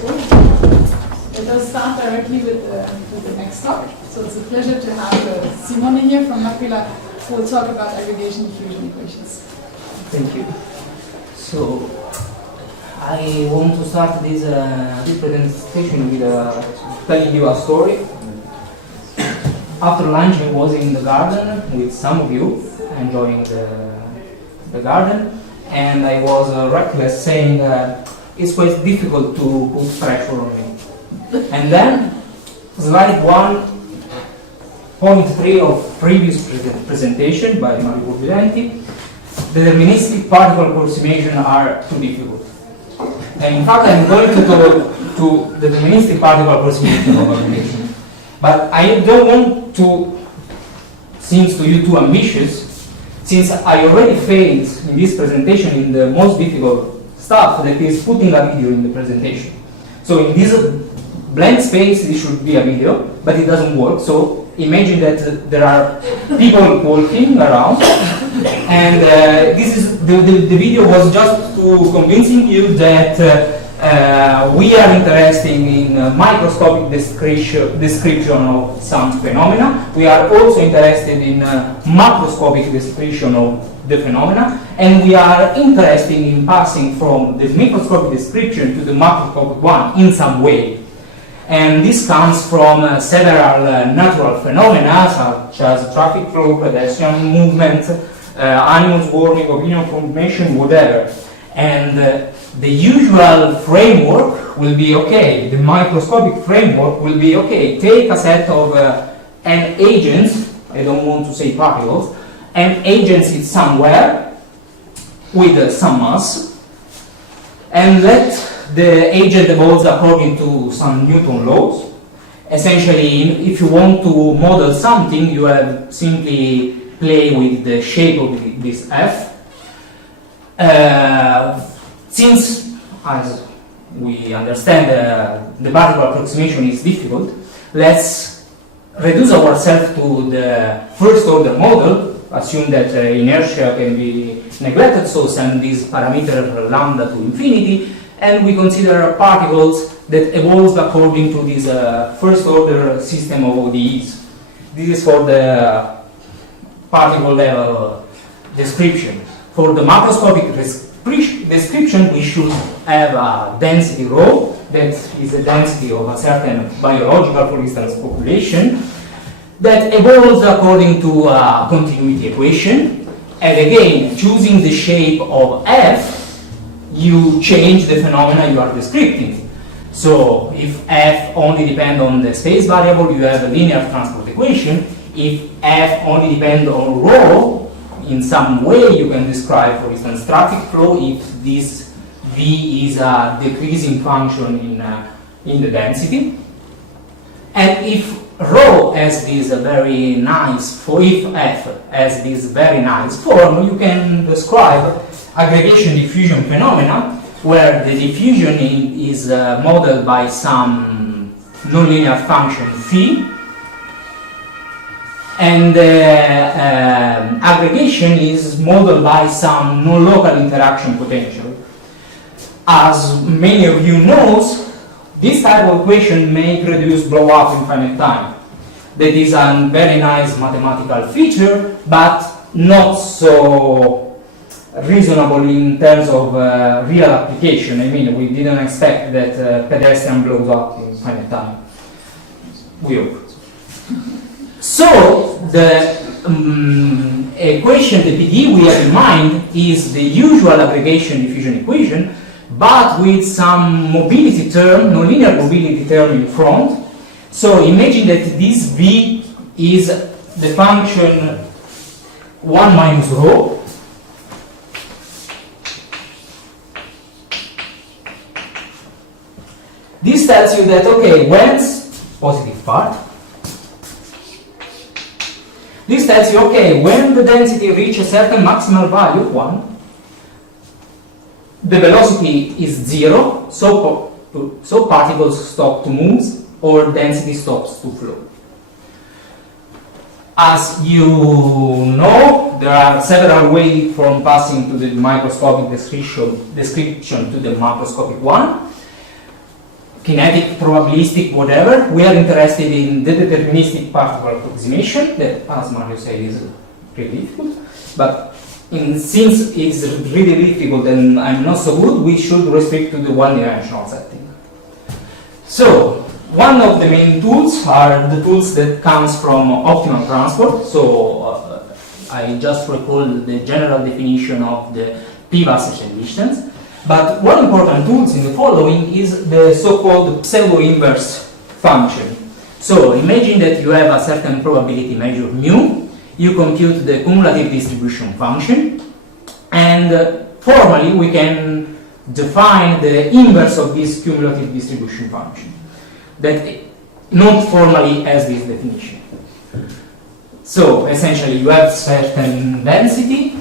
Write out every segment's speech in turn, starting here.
Let us start directly with the next talk. So it's a pleasure to have Simone here from L'Aquila, who will talk about aggregation diffusion equations. Thank you. So I want to start this presentation with telling you a story. After lunch, I was in the garden with some of you, enjoying the garden, and I was reckless, saying it's quite difficult to put pressure on me. And then, slide 1.3 of previous presentation by Mario Burbilenti, deterministic particle approximation are too difficult. And in fact, I'm going to go to deterministic particle approximation of aggregation. But I don't want to seem to you too ambitious, since I already failed in this presentation in the most difficult stuff, that is putting a video in the presentation. So in this blank space, it should be a video, but it doesn't work. So imagine that there are people walking around, and this is the video was just to convincing you that we are interested in microscopic description of some phenomena. We are also interested in macroscopic description of the phenomena, and we are interested in passing from the microscopic description to the macroscopic one in some way. And this comes from several natural phenomena, such as traffic flow, pedestrian movement, animals swarming, opinion formation, whatever. And the usual framework will be okay, the microscopic framework will be okay, take a set of n agents, I don't want to say particles, n agents is somewhere with some mass, and let the agent evolves according to some Newton laws. Essentially, if you want to model something, you have simply play with the shape of this f. Since, as we understand, the particle approximation is difficult, let's reduce ourselves to the first order model, assume that inertia can be neglected, so send this parameter lambda to infinity, and we consider particles that evolve according to this first order system of ODEs. This is for the particle level description. For the macroscopic description, we should have a density rho, that is the density of a certain biological, for instance, population, that evolves according to a continuity equation. And again, choosing the shape of f, you change the phenomena you are describing. So if f only depends on the space variable, you have a linear transport equation. If f only depends on rho, in some way you can describe, for instance, traffic flow if this v is a decreasing function in the density. And if rho has this very nice, if f has this very nice form, you can describe aggregation diffusion phenomena, where the diffusion is modeled by some nonlinear function phi, and aggregation is modeled by some non-local interaction potential. As many of you know, this type of equation may produce blow-up in finite time. That is a very nice mathematical feature, but not so reasonable in terms of real application. I mean, we didn't expect that pedestrian blows up in finite time. We hope. So the equation, the PDE we have in mind is the usual aggregation diffusion equation, but with some mobility term, nonlinear mobility term in front. So imagine that this V is the function 1 minus rho. This tells you that, okay, when's positive part? This tells you, okay, when the density reaches a certain maximal value, 1, the velocity is 0, so particles stop to move, or density stops to flow. As you know, there are several ways from passing to the microscopic description to the macroscopic one. kinetic, probabilistic, whatever. We are interested in the deterministic particle approximation that, as Mario said, is pretty difficult. But since it's really difficult and I'm not so good, we should restrict to the one-dimensional setting. So, one of the main tools are the tools that comes from optimal transport. So, I just recall the general definition of the p-Wasserstein distance. But one important tool in the following is the so-called pseudo-inverse function. So, imagine that you have a certain probability measure mu. You compute the cumulative distribution function, and formally we can define the inverse of this cumulative distribution function, that not formally has this definition. So essentially you have certain density,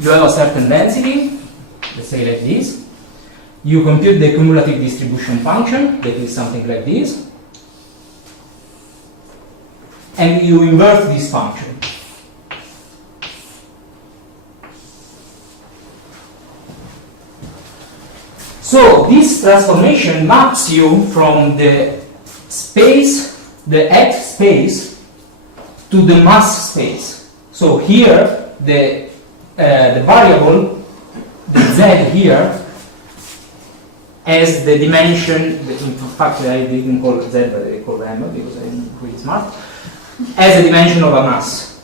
you have a certain density, let's say like this. You compute the cumulative distribution function, that is something like this, and you invert this function. So this transformation maps you from the space, the X space, to the mass space. So here the variable, the z here, has the dimension, in fact I didn't call it z, but I call it m because I'm really smart, as a dimension of a mass.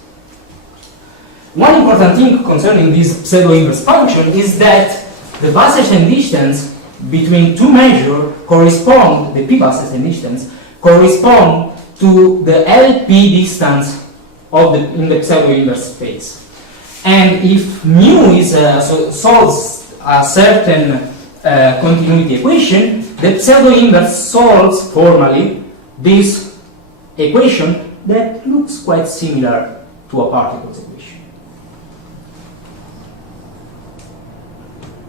One important thing concerning this pseudo-inverse function is that the Wasserstein distance between two measures correspond, the p-Wasserstein distance, correspond to the LP distance of in the pseudo-inverse space. And if mu is solves a certain continuity equation, the pseudo-inverse solves formally this equation that looks quite similar to a particles equation.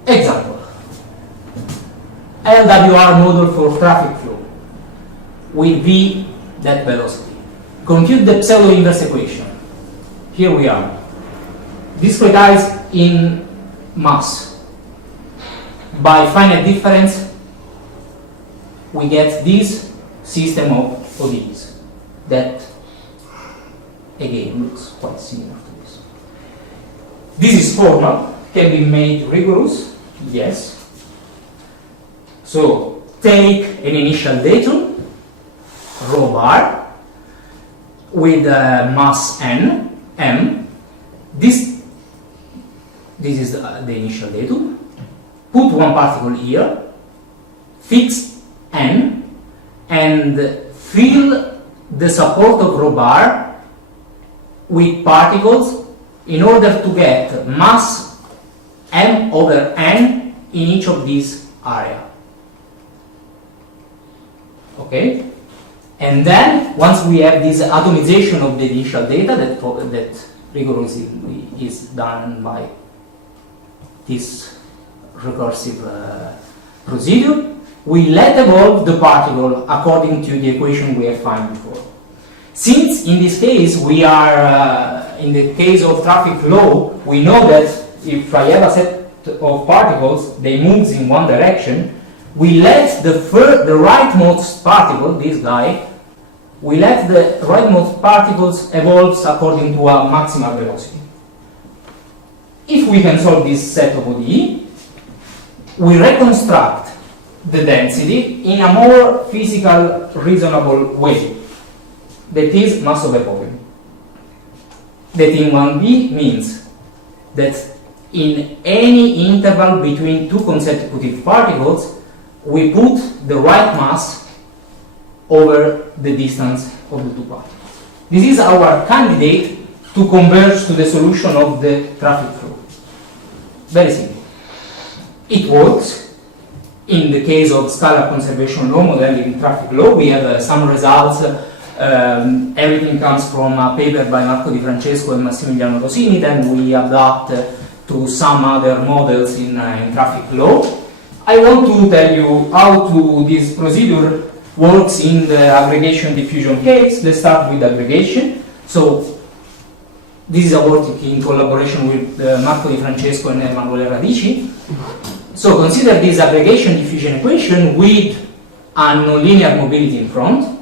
Example. LWR model for traffic flow with V that velocity. Compute the pseudo-inverse equation. Here we are. Discretize in mass. By finite difference, we get this system of PDEs that, again, looks quite similar to this. This is formal, can be made rigorous, yes. So, take an initial datum, rho bar, with mass n, m. This is the initial datum. Put one particle here, fix n, and fill the support of rho bar with particles in order to get mass m over n in each of these areas. Okay? And then, once we have this atomization of the initial data that rigorously is done by this recursive procedure, we let evolve the particle according to the equation we have found before. Since in this case we are, in the case of traffic flow, we know that if I have a set of particles, they move in one direction, we let the rightmost particle, this guy, we let the rightmost particles evolve according to a maximal velocity. If we can solve this set of ODE, we reconstruct the density in a more physical, reasonable way. That is mass over volume. That in 1D means that in any interval between two consecutive particles, we put the right mass over the distance of the two particles. This is our candidate to converge to the solution of the traffic flow. Very simple. It works. In the case of scalar conservation law model in traffic law, we have some results. Everything comes from a paper by Marco Di Francesco and Massimiliano Rosini, then we adapt to some other models in traffic law. I want to tell you how to this procedure works in the aggregation diffusion case. Let's start with aggregation. So this is a work in collaboration with Marco Di Francesco and Emanuele Radici. So consider this aggregation diffusion equation with a nonlinear mobility in front.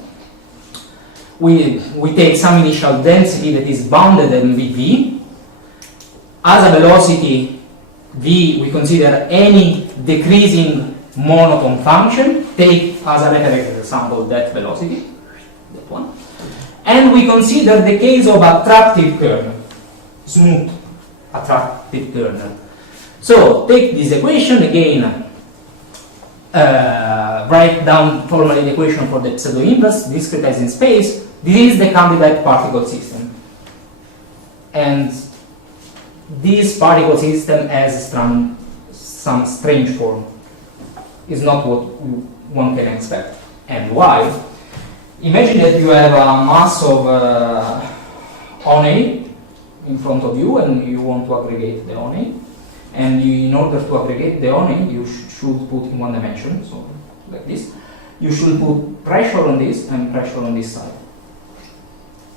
We take some initial density that is bounded in V. As a velocity V, we consider any decreasing monotone function. Take as a reference example that velocity, that one. And we consider the case of attractive kernel, smooth attractive kernel. So take this equation again, write down formally the equation for the pseudo inverse, discretized in space. This is the candidate particle system. And this particle system has some strange form. It's not what one can expect. And why? Imagine that you have a mass of ONA in front of you and you want to aggregate the ONA. And in order to aggregate the ONA, you should put in one dimension, so like this. You should put pressure on this and pressure on this side.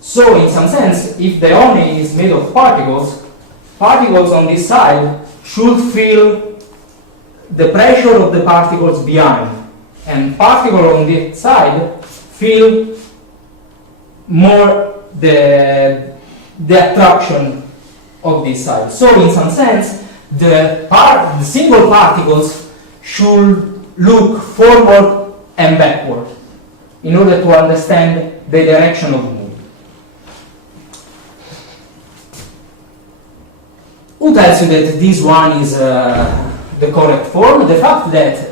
So in some sense, if the ONA is made of particles, particles on this side should feel the pressure of the particles behind, and particles on this side feel more the attraction of this side. So in some sense, the single particles should look forward and backward in order to understand the direction of movement. Who tells you that this one is the correct form? The fact that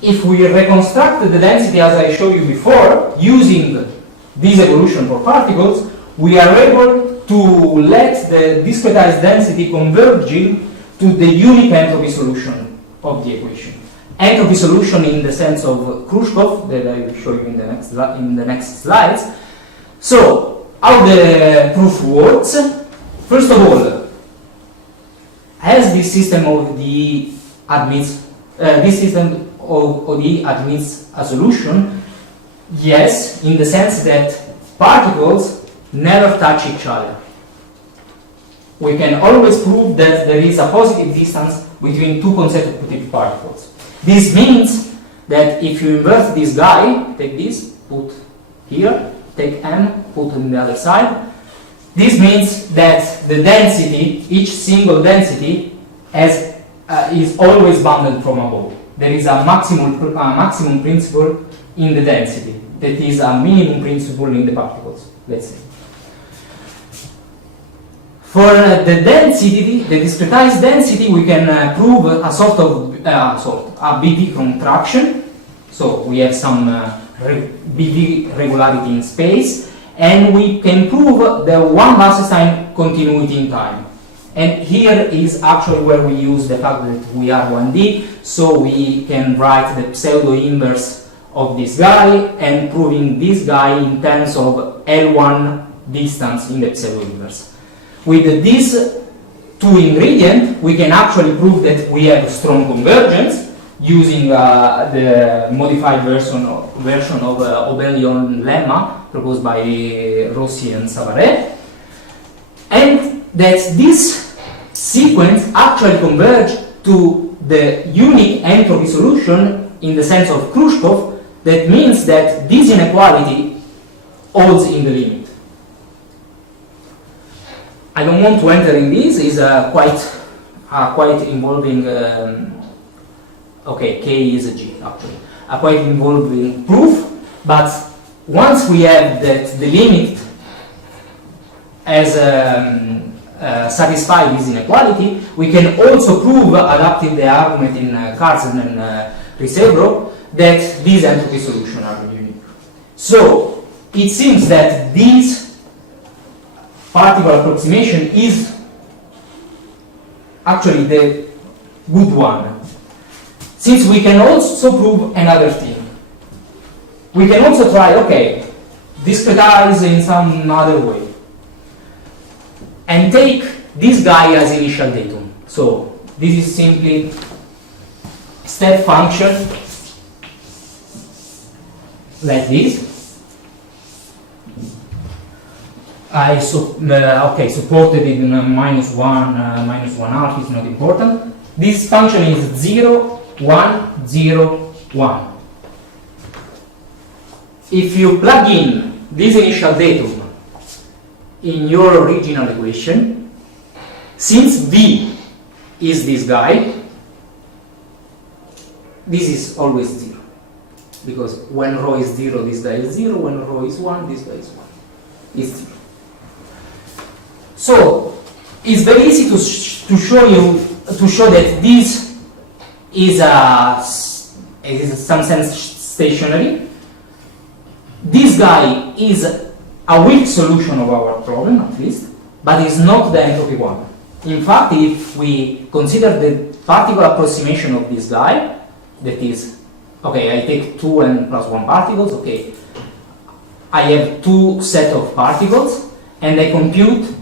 if we reconstruct the density as I showed you before, using this evolution for particles, we are able to let the discretized density converging to the unique entropy solution of the equation. Entropy solution in the sense of Khrushchev that I will show you in the next slides. So how the proof works? First of all, as this system of ODE admits a solution, yes, in the sense that particles never touch each other. We can always prove that there is a positive distance between two consecutive particles. This means that if you invert this guy, take this, put here, take M, put on the other side, this means that the density, each single density, is always bounded from above. There is a maximum principle in the density, that is a minimum principle in the particles, let's say. For the density, the discretized density, we can prove a sort of a BV contraction. So we have some BV regularity in space, and we can prove the one Wasserstein continuity in time. And here is actually where we use the fact that we are 1D, so we can write the pseudo inverse of this guy and proving this guy in terms of L1 distance in the pseudo inverse. With these two ingredients, we can actually prove that we have strong convergence using the modified version of Abelian lemma proposed by Rossi and Savary, and that this sequence actually converge to the unique entropy solution in the sense of Khrushchev. That means that this inequality holds in the limit. I don't want to enter in this. Is quite involving. K is a G actually. A quite involving proof. But once we have that the limit as satisfy this inequality, we can also prove, adapting the argument in Carlsen and Risebro, that these entropy solutions are unique. So it seems that this particle approximation is actually the good one, since we can also prove another thing. We can also try, discretize in some other way and take this guy as initial datum. So this is simply step function like this. Okay, supported in minus 1 half is not important. This function is 0, 1, 0, 1. If you plug in this initial datum in your original equation, since V is this guy, this is always 0. Because when rho is 0, this guy is 0. When rho is 1, this guy is 1. It's 0. So it's very easy to show that this is in some sense stationary. This guy is a weak solution of our problem, at least, but is not the entropy one. In fact, if we consider the particle approximation of this guy, that is, okay, I take 2 and plus 1 particles, okay, I have 2 set of particles, and I compute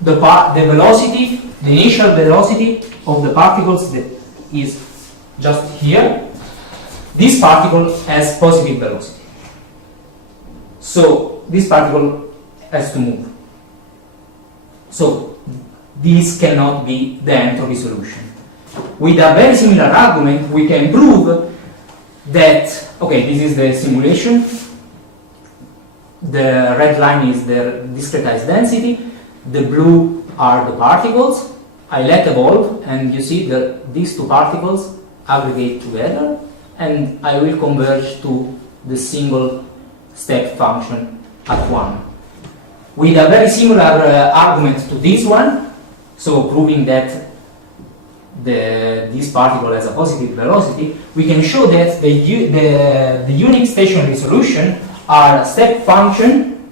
the velocity, the initial velocity of the particles that is just here. This particle has positive velocity. So this particle has to move. So this cannot be the entropy solution. With a very similar argument, we can prove that, okay, this is the simulation. The red line is the discretized density. The blue are the particles. I let evolve, and you see that these 2 particles aggregate together, and I will converge to the single step function at 1. With a very similar argument to this one, so proving that this particle has a positive velocity, we can show that the unique stationary solution are step function,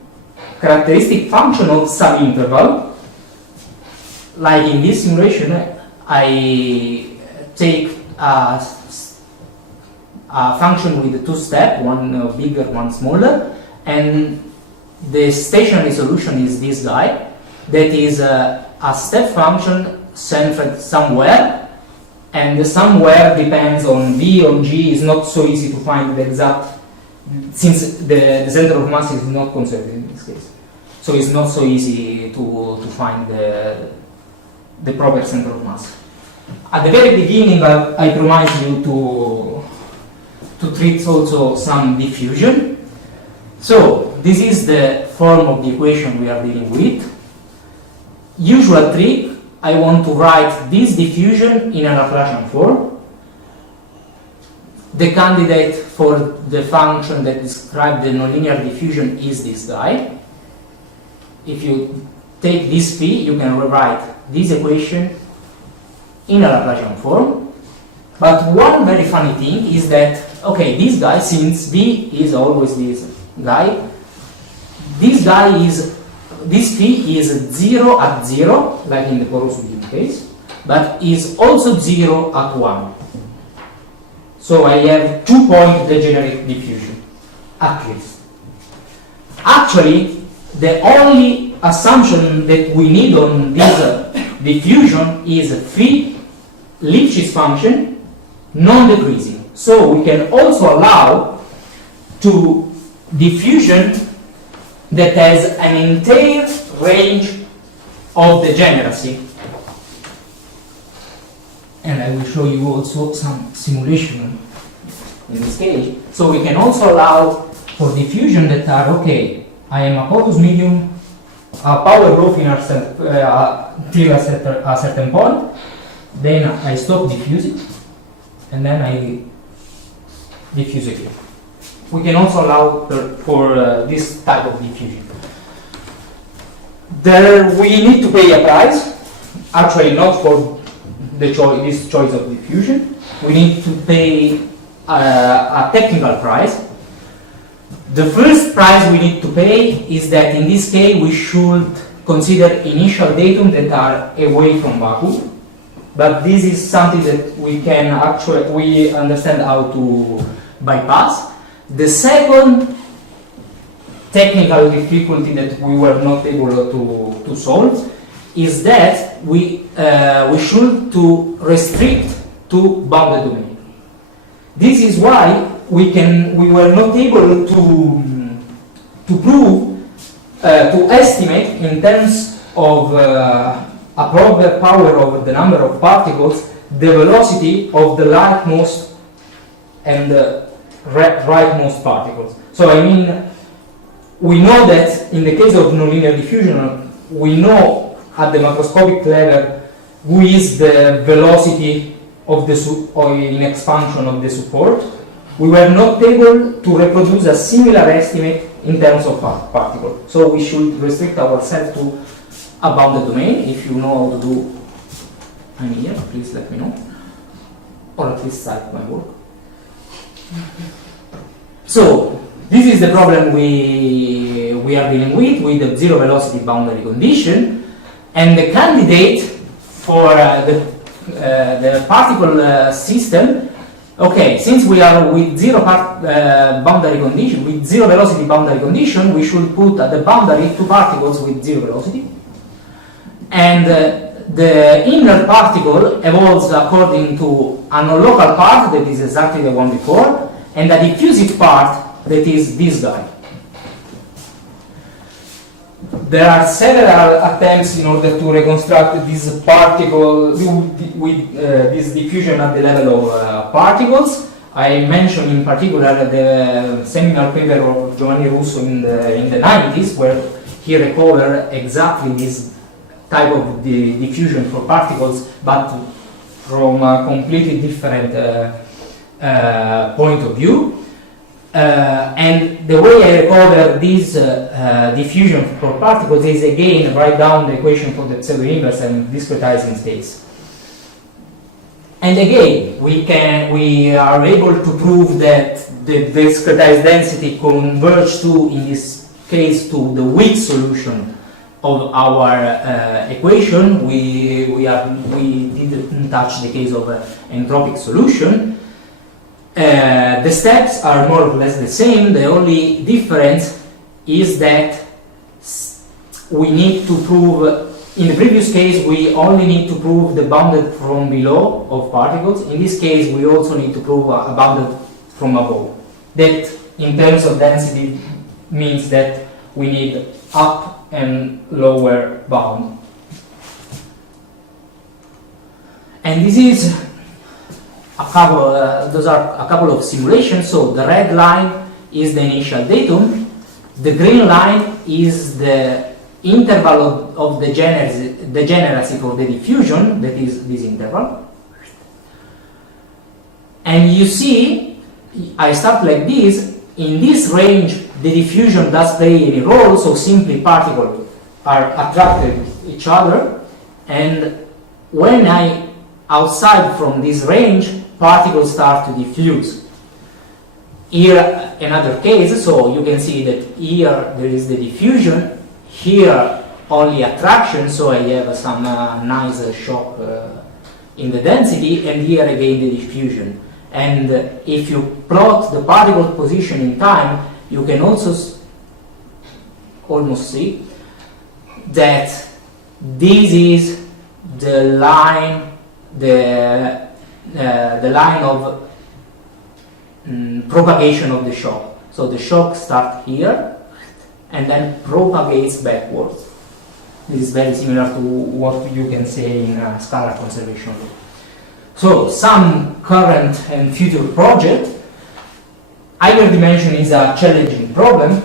characteristic function of some interval. Like in this simulation, I take a function with 2 steps, one bigger, one smaller, and the stationary solution is this guy, that is a step function centered somewhere, and the somewhere depends on V, on G. Is not so easy to find the exact, since the center of mass is not conserved in this case. So it's not so easy to find the proper center of mass. At the very beginning, I promised you to treat also some diffusion. So this is the form of the equation we are dealing with. Usual trick, I want to write this diffusion in a Laplacian form. The candidate for the function that describes the nonlinear diffusion is this guy. If you take this P, you can rewrite this equation in a Laplacian form. But one very funny thing is that, okay, this guy, since V is always this guy, this P is 0 at 0, like in the porous beam case, but is also 0 at 1. So I have 2-point degenerate diffusion, at least. Actually, the only assumption that we need on this diffusion is phi Lipschitz function non-decreasing. So we can also allow to diffusion that has an entire range of degeneracy. And I will show you also some simulation in this case. So we can also allow for diffusion that are, okay, I am a porous medium, a power growth in till a certain point, then I stop diffusing, and then I diffuse again. We can also allow for this type of diffusion. There we need to pay a price, actually not for this choice of diffusion. We need to pay a technical price. The first price we need to pay is that in this case we should consider initial datum that are away from vacuum. But this is something that we understand how to bypass. The second technical difficulty that we were not able to solve is that we should to restrict to bounded domain. This is why we were not able to prove, to estimate in terms of a proper power over the number of particles, the velocity of the lightmost and the rightmost particles. So I mean, we know that in the case of nonlinear diffusion, we know at the macroscopic level who is the velocity of the or in expansion of the support. We were not able to reproduce a similar estimate in terms of particles. So we should restrict ourselves to a bounded domain. If you know how to do, I'm here, please let me know. Or at least cite my work. So this is the problem we are dealing with the zero velocity boundary condition, and the candidate for the particle system. Okay, since we are with boundary condition, with zero velocity boundary condition, we should put at the boundary two particles with zero velocity, and the inner particle evolves according to a non-local part that is exactly the one before, and a diffusive part that is this guy. There are several attempts in order to reconstruct this particle with this diffusion at the level of particles. I mentioned in particular the seminal paper of Giovanni Russo in the 90s, where he recovered exactly this type of diffusion for particles, but from a completely different point of view. And the way I recover this diffusion for particles is again write down the equation for the pseudo inverse and discretize in space. And again, we are able to prove that the discretized density converges to, in this case, to the weak solution of our equation. We didn't touch the case of entropic solution. The steps are more or less the same. The only difference is that we need to prove, in the previous case we only need to prove the bounded from below of particles. In this case we also need to prove a bounded from above. That in terms of density means that we need up and lower bound. And this is those are a couple of simulations. So the red line is the initial datum, the green line is the interval of the degeneracy for the diffusion, that is this interval. And you see, I start like this. In this range the diffusion does play any role, so simply particles are attracted to each other, and when I outside from this range, particles start to diffuse. Here another case, so you can see that here there is the diffusion, here only attraction, so I have some nice shock in the density, and here again the diffusion. And if you plot the particle position in time, you can also almost see that this is the line, the line of propagation of the shock. So the shock starts here and then propagates backwards. This is very similar to what you can say in scalar conservation law. So some current and future project. Higher dimension is a challenging problem.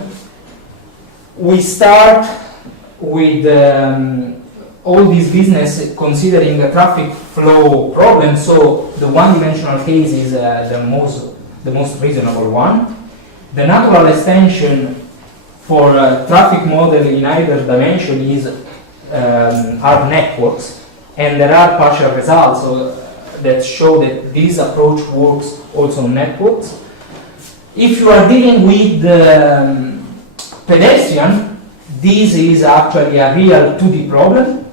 We start with all this business considering a traffic flow problem, so the one-dimensional case is the most reasonable one. The natural extension for traffic model in either dimension is are networks, and there are partial results that show that this approach works also on networks. If you are dealing with pedestrian, this is actually a real 2D problem,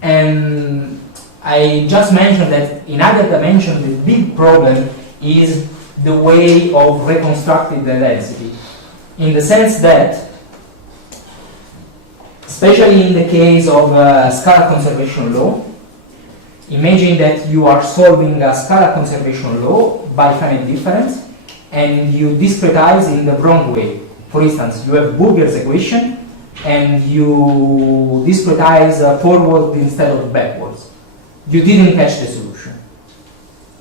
and I just mentioned that in other dimensions the big problem is the way of reconstructing the density, in the sense that, especially in the case of scalar conservation law, imagine that you are solving a scalar conservation law by finite difference, and you discretize in the wrong way. For instance, you have Burger's equation, and you discretize forward instead of backwards. You didn't catch the solution.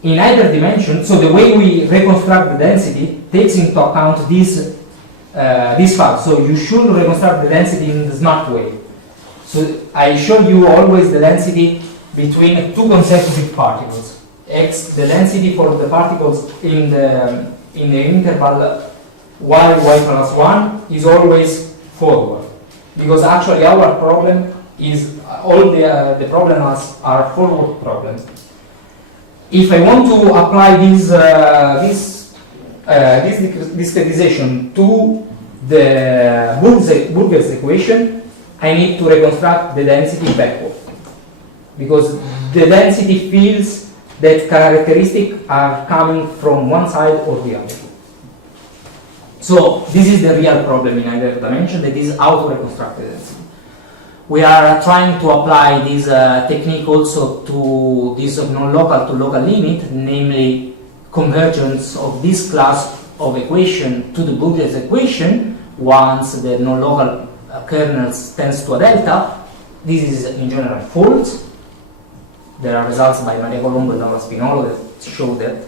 In either dimension, so the way we reconstruct the density takes into account this fact. So you should reconstruct the density in the smart way. So I show you always the density between two consecutive particles. X, the density for the particles in the interval y plus 1 is always forward. Because actually our problem is, all the problems are forward problems. If I want to apply this discretization to the Burger's equation, I need to reconstruct the density backward. Because the density fields that characteristics are coming from one side or the other. So this is the real problem in either dimension, that is how to reconstruct the density. We are trying to apply this technique also to this non-local to local limit, namely convergence of this class of equation to the Burger's equation once the non-local kernel tends to a delta. This is in general false. There are results by Maria Colombo and Laura Spinolo that show that.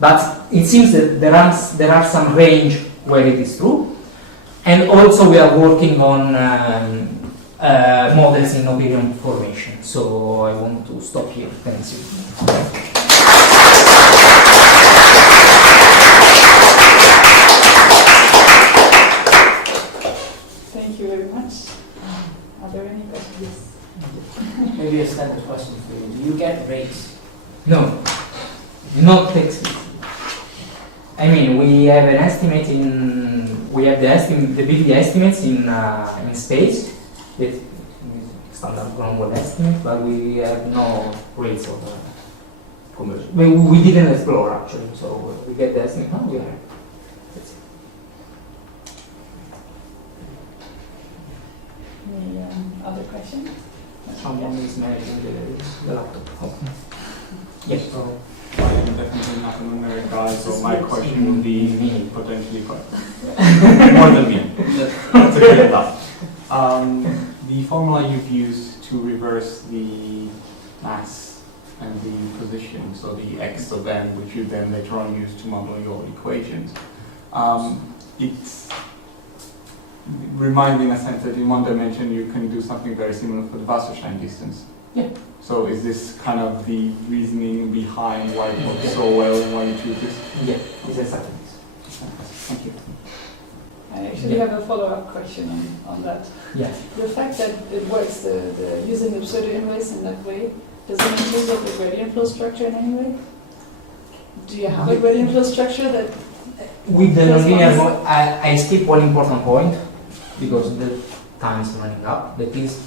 But it seems that there are some range where it is true. And also we are working on models in no-period formation. So I want to stop here. Thank you. Thank you very much. Are there any questions? Maybe a standard question for you. Do you get rates? No, not fixed. I mean, we have an estimate the PDE estimates in space, that standard global estimate, but we have no rates of conversion. We didn't explore actually, so we get the estimate. No, we are. That's it. Any other questions? Someone is managing the laptop. Oh. Yes. So I'm definitely not a numeric guy, so my question would be potentially quite more than me. That's a good enough. The formula you've used to reverse the mass and the position, so the x of n, which you then later on use to model your equations, it's reminds me in a sense that in one dimension you can do something very similar for the Wasserstein distance. Yeah. So is this kind of the reasoning behind why it works so well and why you choose this? Yeah, it's exactly this. Thank you. I actually have a follow-up question on that. Yes. The fact that it works, the using the pseudo-inverse in that way, does it include the gradient flow structure in any way? Do you have a gradient flow structure that... With the nonlinear mode, I skip one important point, because the time is running up, that is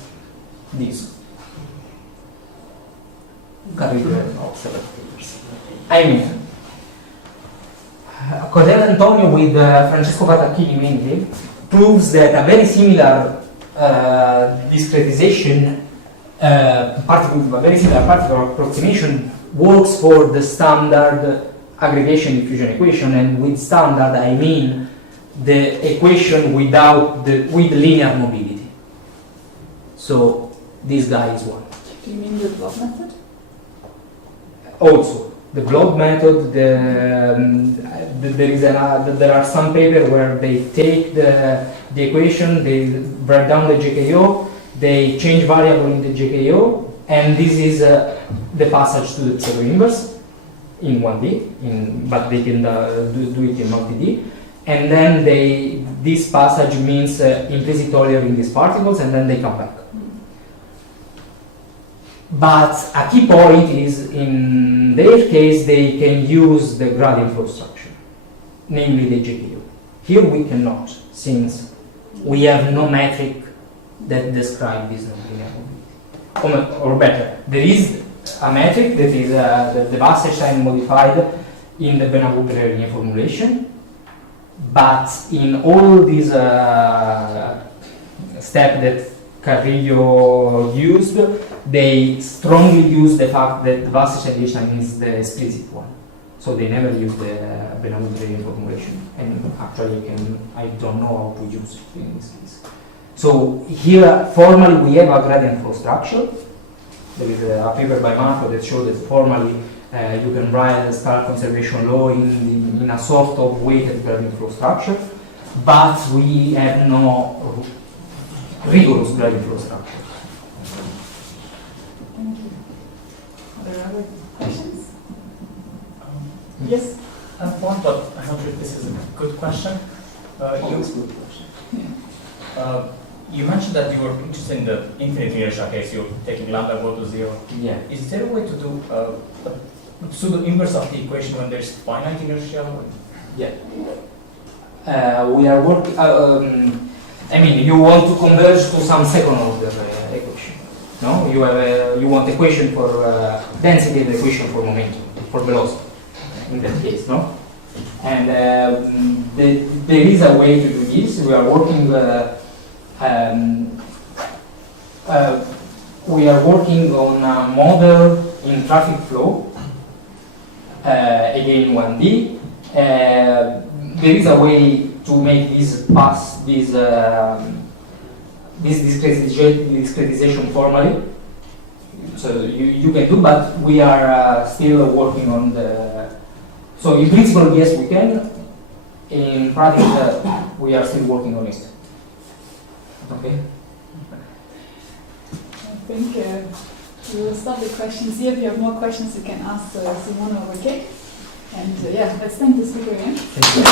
this. I mean, Codel Antonio with Francesco Patacchini mainly proves that a very similar discretization, a very similar particle approximation works for the standard aggregation diffusion equation, and with standard I mean the equation with linear mobility. So this guy is one. Do you mean the block method? Also, the Blob method, there are some papers where they take the equation, they break down the JKO, they change variable in the JKO, and this is the passage to the pseudo inverse in 1D, but they can do it in multi-D. And then this passage means implicit tolerating these particles, and then they come back. But a key point is, in their case, they can use the gradient flow structure, namely the JKU. Here we cannot, since we have no metric that describes this nonlinear mobility. Or better, there is a metric that is the Wasserstein modified in the Benavent formulation, but in all these steps that Carrillo used, they strongly use the fact that the Wasserstein is the explicit one. So they never use the Bernoulli gradient formulation, and actually I don't know how to use it in this case. So here formally we have a gradient flow structure. There is a paper by Marco that showed that formally you can write the star conservation law in a sort of weighted gradient flow structure, but we have no rigorous gradient flow structure. Thank you. Are there other questions? Yes? I have one, but I'm not sure if this is a good question. Good You mentioned that you were interested in the infinite inertia case. You're taking lambda go to 0. Yeah. Is there a way to do a pseudo inverse of the equation when there's finite inertia? Yeah. We are working. I mean, you want to converge to some second order equation. No, you have you want equation for density and equation for momentum, for velocity. In that case, no. And there is a way to do this. We are working. We are working on a model in traffic flow. Again, 1D. There is a way to make this pass this discretization formally. So you can do, but we are still working on the. So in principle, yes, we can. In practice, we are still working on it. Okay. I think we will stop the questions here. If you have more questions, you can ask Simone or Kate. And yeah, let's thank the speaker again. Thank you.